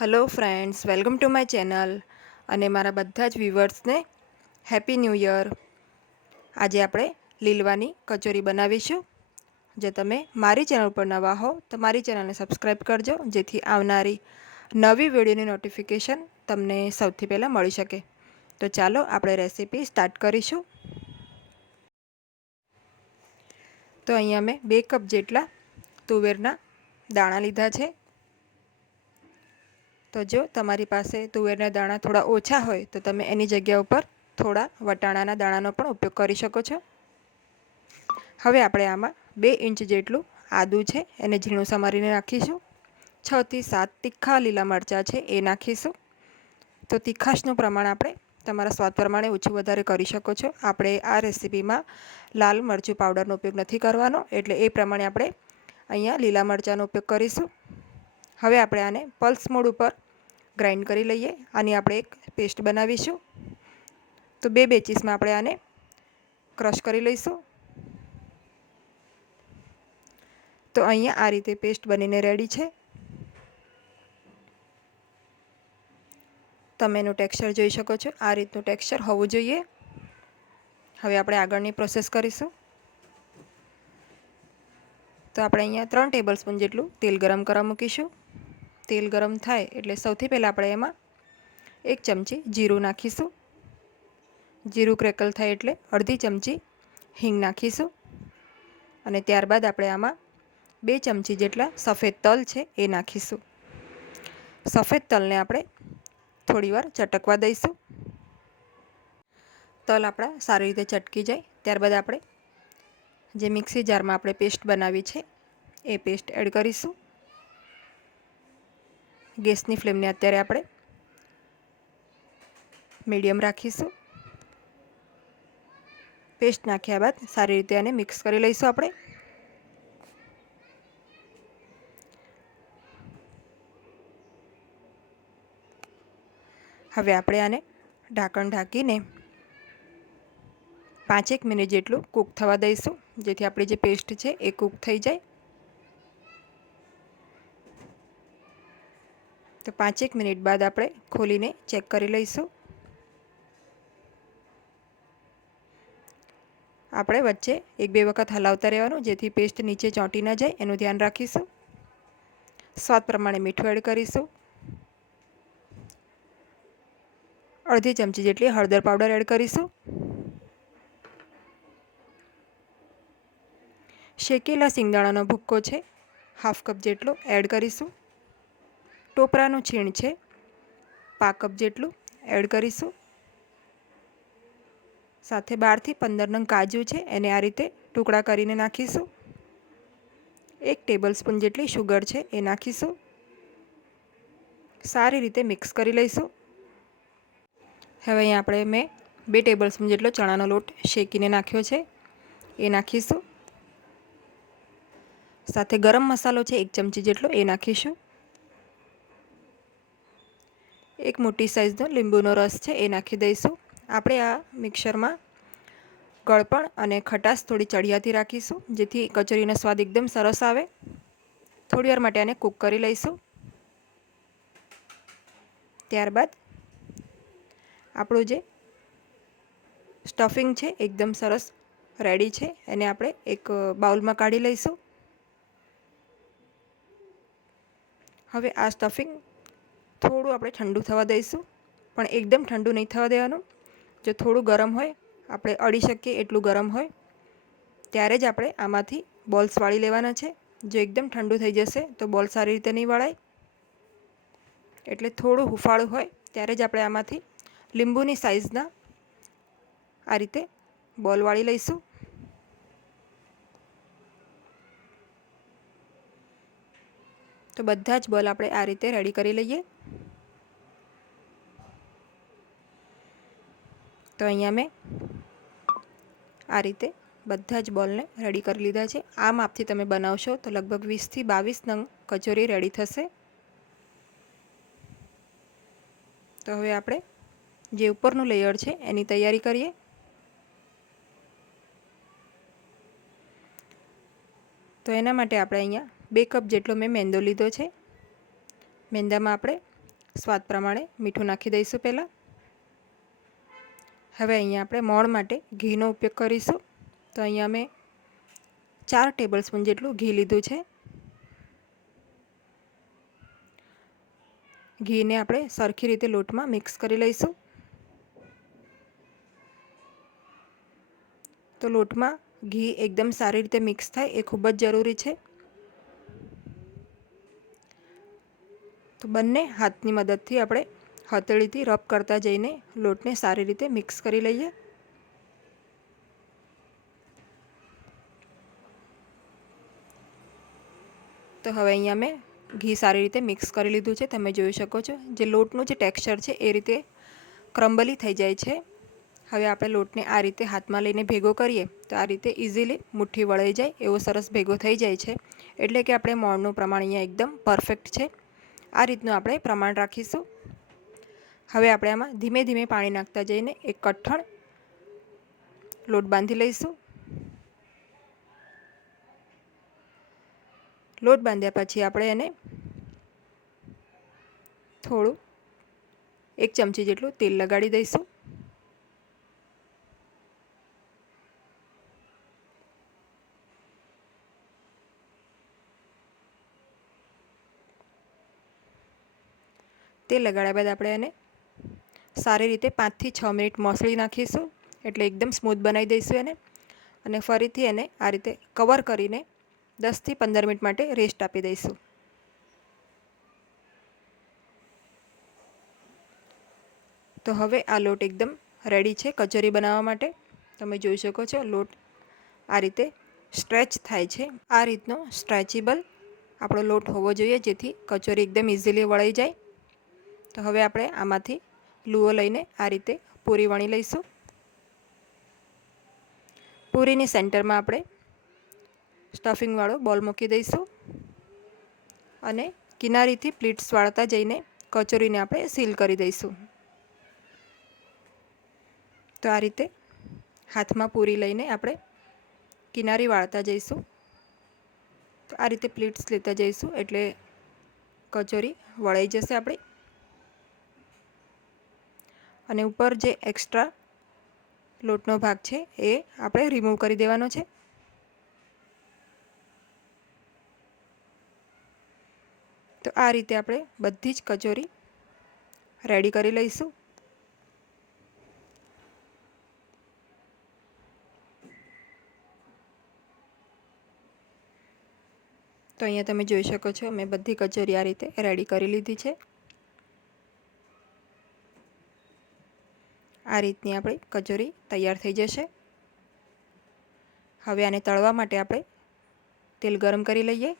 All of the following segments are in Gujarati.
Hello friends welcome to my channel અને મારા બધા જ વ્યુવર્સને હેપી ન્યૂ યર આજે આપણે લીલવાની કચોરી બનાવીશું. જો તમે મારી ચેનલ પર નવા હો, તો મારી ચેનલને સબસ્ક્રાઈબ કરજો, જેથી આવનારી નવી વિડીયોની નોટિફિકેશન તમને સૌથી પહેલાં મળી શકે. તો ચાલો આપણે રેસીપી સ્ટાર્ટ કરીશું. તો અહીંયા મેં બે કપ જેટલા તુવેરના દાણા લીધા છે. તો જો તમારી પાસે તુવેરના દાણા થોડા ઓછા હોય, તો તમે એની જગ્યા ઉપર થોડા વટાણાના દાણાનો પણ ઉપયોગ કરી શકો છો. હવે આપણે આમાં બે ઇંચ જેટલું આદું છે, એને ઝીણું સમારીને નાખીશું. છથી સાત તીખા લીલા મરચાં છે, એ નાખીશું. તો તીખાશનું પ્રમાણ આપણે તમારા સ્વાદ પ્રમાણે ઓછું વધારે કરી શકો છો. આપણે આ રેસીપીમાં લાલ મરચું પાવડરનો ઉપયોગ નથી કરવાનો, એટલે એ પ્રમાણે આપણે અહીંયા લીલા મરચાંનો ઉપયોગ કરીશું. હવે આપણે આને પલ્સ મોડ ઉપર ગ્રાઇન્ડ કરી લઈએ. આની આપણે એક પેસ્ટ બનાવીશું. તો બે બેચીસમાં આપણે આને ક્રશ કરી લઈશું. તો અહીંયા આ રીતે પેસ્ટ બનીને રેડી છે. તમે એનું ટેક્સચર જોઈ શકો છો. આ રીતનું ટેક્સચર હોવું જોઈએ. હવે આપણે આગળની પ્રોસેસ કરીશું. તો આપણે અહીંયા ત્રણ ટેબલ સ્પૂન જેટલું તેલ ગરમ કરવા મૂકીશું. તેલ ગરમ થાય એટલે સૌથી પહેલાં આપણે એમાં એક ચમચી જીરું નાખીશું. જીરું ક્રેકલ થાય એટલે અડધી ચમચી હિંગ નાખીશું. અને ત્યારબાદ આપણે આમાં બે ચમચી જેટલા સફેદ તલ છે એ નાખીશું. સફેદ તલને આપણે થોડીવાર ચટકવા દઈશું. તલ આપણા સારી રીતે ચટકી જાય. ત્યારબાદ આપણે જે મિક્સી જારમાં આપણે પેસ્ટ બનાવી છે એ પેસ્ટ એડ કરીશું. ગેસની ફ્લેમને અત્યારે આપણે મીડિયમ રાખીશું. પેસ્ટ નાખ્યા બાદ સારી રીતે આને મિક્સ કરી લઈશું આપણે. હવે આપણે આને ઢાંકણ ઢાંકીને પાંચેક મિનિટ જેટલું કૂક થવા દઈશું. જેથી આપણી જે પેસ્ટ છે એ કૂક થઈ જાય. તો પાંચેક મિનિટ બાદ આપણે ખોલીને ચેક કરી લઈશું. આપણે વચ્ચે એક બે વખત હલાવતા રહેવાનું, જેથી પેસ્ટ નીચે ચોંટી ન જાય, એનું ધ્યાન રાખીશું. સ્વાદ પ્રમાણે મીઠું એડ કરીશું. અડધી ચમચી જેટલી હળદર પાવડર એડ કરીશું. શેકેલા સિંગદાણાનો ભૂક્કો છે, હાફ કપ જેટલો એડ કરીશું. ટોપરાનું છીણ છે. પાક કપ જેટલું એડ કરીશું. સાથે બારથી પંદર નંગ કાજુ છે, એને આ રીતે ટુકડા કરીને નાખીશું. એક ટેબલ સ્પૂન જેટલી શુગર છે, એ નાખીશું. સારી રીતે મિક્સ કરી લઈશું. હવે અહીં આપણે મેં બે ટેબલ સ્પૂન જેટલો ચણાનો લોટ શેકીને નાખ્યો છે, એ નાખીશું. સાથે ગરમ મસાલો છે, એક ચમચી જેટલો, એ નાખીશું. એક મોટી સાઇઝનો લીંબુનો રસ છે, એ નાખી દઈશું. આપણે આ મિક્સરમાં ગળપણ અને ખટાશ થોડી ચડિયાતી રાખીશું, જેથી કચોરીનો સ્વાદ એકદમ સરસ આવે. થોડીવાર માટે આને કૂક કરી લઈશું. ત્યારબાદ આપણું જે સ્ટફિંગ છે, એકદમ સરસ રેડી છે, એને આપણે એક બાઉલમાં કાઢી લઈશું. હવે આ સ્ટફિંગ થોડું આપણે ઠંડુ થવા દઈશું, પણ એકદમ ઠંડુ નહીં થવા દેવાનું. જો થોડું ગરમ હોય, આપણે અડી શકીએ એટલું ગરમ હોય. ત્યારે જ આપણે આમાંથી બોલ્સ વાળી લેવાના છે. જો એકદમ ઠંડુ થઈ જશે, તો બોલ સારી રીતે નહીં વળાય. એટલે થોડું હુફાળું હોય, ત્યારે જ આપણે આમાંથી લીંબુની સાઇઝના આ રીતે બોલ વાળી લઈશું. તો બધા જ બોલ આપણે આ રીતે રેડી કરી લઈએ. તો અહીંયા મેં આ રીતે બધા જ બોલને રેડી કરી લીધા છે. આ માપથી તમે બનાવશો તો લગભગ વીસથી બાવીસ નંગ કચોરી રેડી થશે. તો હવે આપણે જે ઉપરનું લેયર છે એની તૈયારી કરીએ. તો એના માટે આપણે અહીંયા બે કપ જેટલો મેં મેંદો લીધો છે. મેંદામાં આપણે સ્વાદ પ્રમાણે મીઠું નાખી દઈશું પહેલાં. હવે અહીંયા આપણે મોણ માટે ઘીનો ઉપયોગ કરીશું. તો અહીંયા મેં ચાર ટેબલ જેટલું ઘી લીધું છે. ઘીને આપણે સરખી રીતે લોટમાં મિક્સ કરી લઈશું. તો લોટમાં ઘી એકદમ સારી રીતે મિક્સ થાય એ ખૂબ જ જરૂરી છે. તો બંને હાથની મદદથી આપણે હથેળીથી રબ કરતા જઈને લોટને સારી રીતે મિક્સ કરી લઈએ. તો હવે અહીંયા મેં ઘી સારી રીતે મિક્સ કરી લીધું છે. તમે જોઈ શકો છો જે લોટનું જે ટેક્સચર છે એ રીતે ક્રમ્બલી થઈ જાય છે. હવે આપણે લોટને આ રીતે હાથમાં લઈને ભેગો કરીએ તો આ રીતે ઇઝીલી મુઠ્ઠી વળાઈ જાય એવો સરસ ભેગો થઈ જાય છે. એટલે કે આપણે મોણનું પ્રમાણ અહીંયા એકદમ પરફેક્ટ છે. આ રીતનું આપણે પ્રમાણ રાખીશું. હવે આપણે આમાં ધીમે ધીમે પાણી નાખતા જઈને એક કઠણ લોટ બાંધી લઈશું. લોટ બાંધ્યા પછી આપણે એને થોડું એક ચમચી જેટલું તેલ લગાડી દઈશું. તેલ લગાડ્યા બાદ આપણે એને સારી રીતે પાંચથી છ મિનિટ મોસળી નાખીશું એટલે એકદમ સ્મૂથ બનાવી દઈશું એને અને ફરીથી એને આ રીતે કવર કરીને દસથી પંદર મિનિટ માટે રેસ્ટ આપી દઈશું. તો હવે આ લોટ એકદમ રેડી છે કચોરી બનાવવા માટે. તમે જોઈ શકો છો લોટ આ રીતે સ્ટ્રેચ થાય છે. આ રીતનો સ્ટ્રેચેબલ આપણો લોટ હોવો જોઈએ જેથી કચોરી એકદમ ઇઝીલી વળાઈ જાય. તો હવે આપણે આમાંથી લુઓ લઈને આ રીતે પૂરી વણી લઈશું. પૂરીની સેન્ટરમાં આપણે સ્ટફિંગવાળો બોલ મૂકી દઈશું અને કિનારીથી પ્લીટ્સ વાળતા જઈને કચોરીને આપણે સીલ કરી દઈશું. તો આ રીતે હાથમાં પૂરી લઈને આપણે કિનારી વાળતા જઈશું. તો આ રીતે પ્લીટ્સ લેતા જઈશું એટલે કચોરી વળાઈ જશે આપણી. અને ઉપર જે એક્સ્ટ્રા લોટનો ભાગ છે એ આપણે રિમૂવ કરી દેવાનો છે. તો આ રીતે આપણે બધી જ કચોરી રેડી કરી લઈશું. તો અહીંયા તમે જોઈ શકો છો, મેં બધી કચોરી આ રીતે રેડી કરી લીધી છે. આ રીતની આપણી કચોરી તૈયાર થઈ જશે. હવે આને તળવા માટે આપણે તેલ ગરમ કરી લઈએ.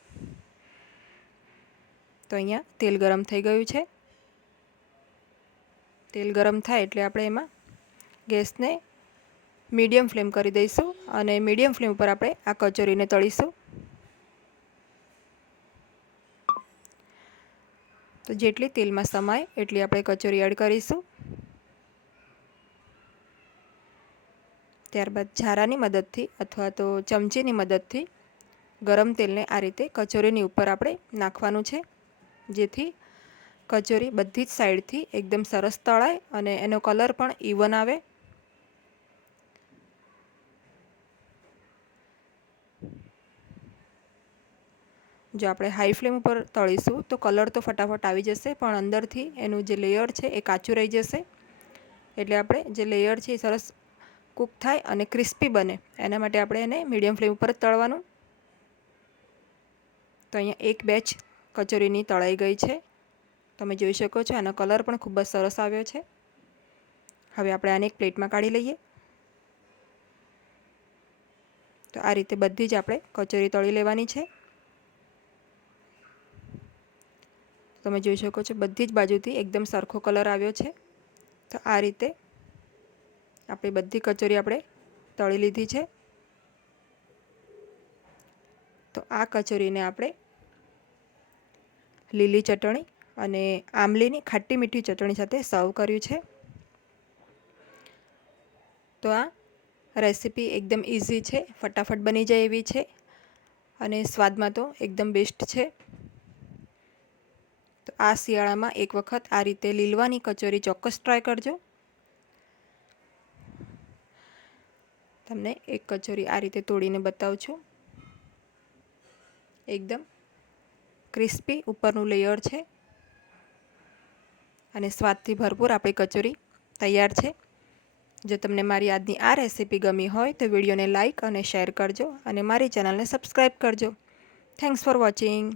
તો અહીંયા તેલ ગરમ થઈ ગયું છે. તેલ ગરમ થાય એટલે આપણે એમાં ગેસને મીડિયમ ફ્લેમ કરી દઈશું અને મીડિયમ ફ્લેમ ઉપર આપણે આ કચોરીને તળીશું. તો જેટલી તેલમાં સમાય એટલી આપણે કચોરી એડ કરીશું. ત્યારબાદ ઝારાની મદદથી અથવા તો ચમચીની મદદથી ગરમ તેલને આ રીતે કચોરીની ઉપર આપણે નાખવાનું છે. જેથી કચોરી બધી જ સાઈડથી એકદમ સરસ તળાય અને એનો કલર પણ ઇવન આવે. જો આપણે હાઈ ફ્લેમ ઉપર તળીશું તો કલર તો ફટાફટ આવી જશે, પણ અંદરથી એનું જે લેયર છે એ કાચું રહી જશે. એટલે આપણે જે લેયર છે એ સરસ કૂક થાય અને ક્રિસ્પી બને. એના માટે આપણે એને મીડિયમ ફ્લેમ ઉપર જ તળવાનું. તો અહીંયા એક બેચ કચોરીની તળાઈ ગઈ છે. તમે જોઈ શકો છો આનો કલર પણ ખૂબ જ સરસ આવ્યો છે. હવે આપણે આને એક પ્લેટમાં કાઢી લઈએ. તો આ રીતે બધી જ આપણે કચોરી તળી લેવાની છે. તમે જોઈ શકો છો બધી જ બાજુથી એકદમ સરખો કલર આવ્યો છે. તો આ રીતે આપણી બધી કચોરી આપણે તળી લીધી છે. તો આ કચોરીને આપણે લીલી ચટણી અને આમલીની ખાટી મીઠી ચટણી સાથે સર્વ કર્યું છે. તો આ રેસીપી એકદમ ઇઝી છે, ફટાફટ બની જાય એવી છે અને સ્વાદમાં તો એકદમ બેસ્ટ છે. તો આ શિયાળામાં એક વખત આ રીતે લીલવાની કચોરી ચોક્કસ ટ્રાય કરજો. તમને એક કચોરી આ રીતે તોડીને બતાવું છું. એકદમ ક્રિસ્પી ઉપરનું લેયર છે. અને સ્વાદથી ભરપૂર આપણી કચોરી તૈયાર છે. જો તમને મારી આજની આ રેસીપી ગમી હોય તો વિડીયોને લાઇક અને શેર કરજો અને મારી ચેનલને સબસ્ક્રાઈબ કરજો. Thanks for watching